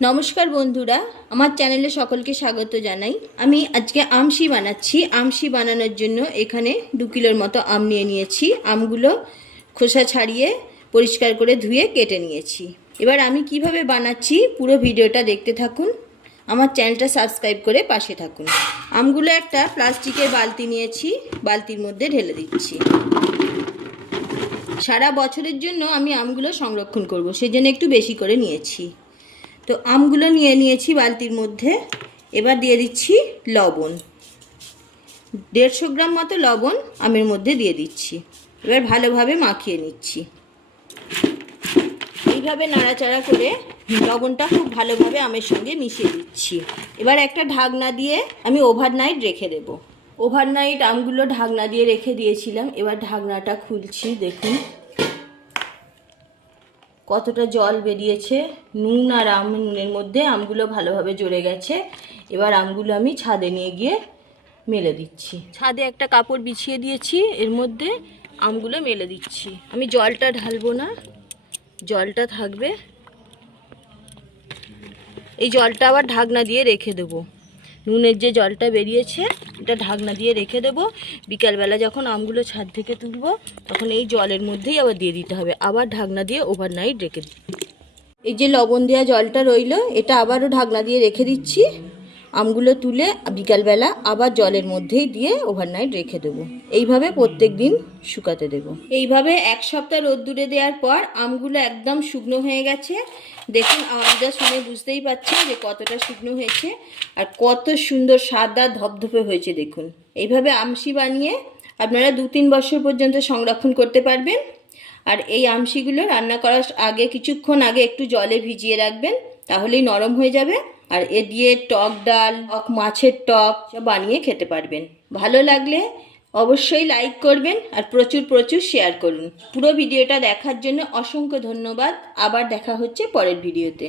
নমস্কার বন্ধুরা, আমার চ্যানেলে সকলকে স্বাগত জানাই। আমি আজকে আমশি বানাচ্ছি। আমশি বানানোর জন্য এখানে 2 কিলোর মতো আম নিয়ে নিয়েছি। আমগুলো খোসা ছাড়িয়ে পরিষ্কার করে ধুয়ে কেটে নিয়েছি। এবার আমি কিভাবে বানাচ্ছি পুরো ভিডিওটা দেখতে থাকুন, আমার চ্যানেলটা সাবস্ক্রাইব করে পাশে থাকুন। আমগুলো একটা প্লাস্টিকের বালতি নিয়েছি, বালতির মধ্যে ঢেলে দিচ্ছি। সারা বছরের জন্য আমি আমগুলো সংরক্ষণ করব, সেজন্য একটু বেশি করে নিয়েছি। তো আমগুলো নিয়ে নিয়েছি বালতির মধ্যে। এবার দিয়ে দিচ্ছি লবণ, 150 গ্রাম মতো লবণ আমের মধ্যে দিয়ে দিচ্ছি। এবার ভালোভাবে মাখিয়ে নিচ্ছি। এইভাবে নাড়াচাড়া করে লবণটা খুব ভালোভাবে আমের সঙ্গে মিশিয়ে দিচ্ছি। এবার একটা ঢাকনা দিয়ে আমি ওভারনাইট রেখে দেব। ওভারনাইট আমগুলো ঢাকনা দিয়ে রেখে দিয়েছিলাম। এবার ঢাকনাটা খুলছি, দেখুন কতটা জল বেরিয়েছে। নুন আর নুনের মধ্যে আমগুলো ভালোভাবে জড়ে গেছে। এবার আমগুলো আমি ছাদে নিয়ে গিয়ে মেলে দিচ্ছি। ছাদে একটা কাপড় বিছিয়ে দিয়েছি, এর মধ্যে আমগুলো মেলে দিচ্ছি। আমি জলটা ঢালবো না, জলটা থাকবে। এই জলটা আবার ঢাকনা দিয়ে রেখে দেবো। নুনের যে জলটা বেরিয়েছে এটা ঢাকনা দিয়ে রেখে দেবো। বিকালবেলা যখন আমগুলো ছাদ থেকে তুলবো তখন এই জলের মধ্যেই আবার দিয়ে দিতে হবে। আবার ঢাকনা দিয়ে ওভারনাইট রেখে দিই। এই যে লবণ দেওয়া জলটা রইলো, এটা আবারও ঢাকনা দিয়ে রেখে দিচ্ছি। আমগুলো তুলে বিকালবেলা আবার জলের মধ্যেই দিয়ে ওভারনাইট রেখে দেবো। এইভাবে প্রত্যেক দিন শুকাতে দেবো। এইভাবে 1 সপ্তাহ রোদ্দুরে দেওয়ার পর আমগুলো একদম শুকনো হয়ে গেছে। দেখুন, আওয়াজটা শুনে বুঝতেই পারছেন যে কতটা শুকনো হয়েছে আর কত সুন্দর সাদা ধপধপে হয়েছে। দেখুন, এইভাবে আমশি বানিয়ে আপনারা 2-3 বছর পর্যন্ত সংরক্ষণ করতে পারবেন। আর এই আমশিগুলো রান্না করার আগে কিছুক্ষণ আগে একটু জলে ভিজিয়ে রাখবেন, তাহলেই নরম হয়ে যাবে। আর এ দিয়ে টক ডাল, মাছের টক সব বানিয়ে খেতে পারবেন। ভালো লাগলে অবশ্যই লাইক করবেন আর প্রচুর প্রচুর শেয়ার করুন। পুরো ভিডিওটা দেখার জন্য অসংখ্য ধন্যবাদ। আবার দেখা হচ্ছে পরের ভিডিওতে।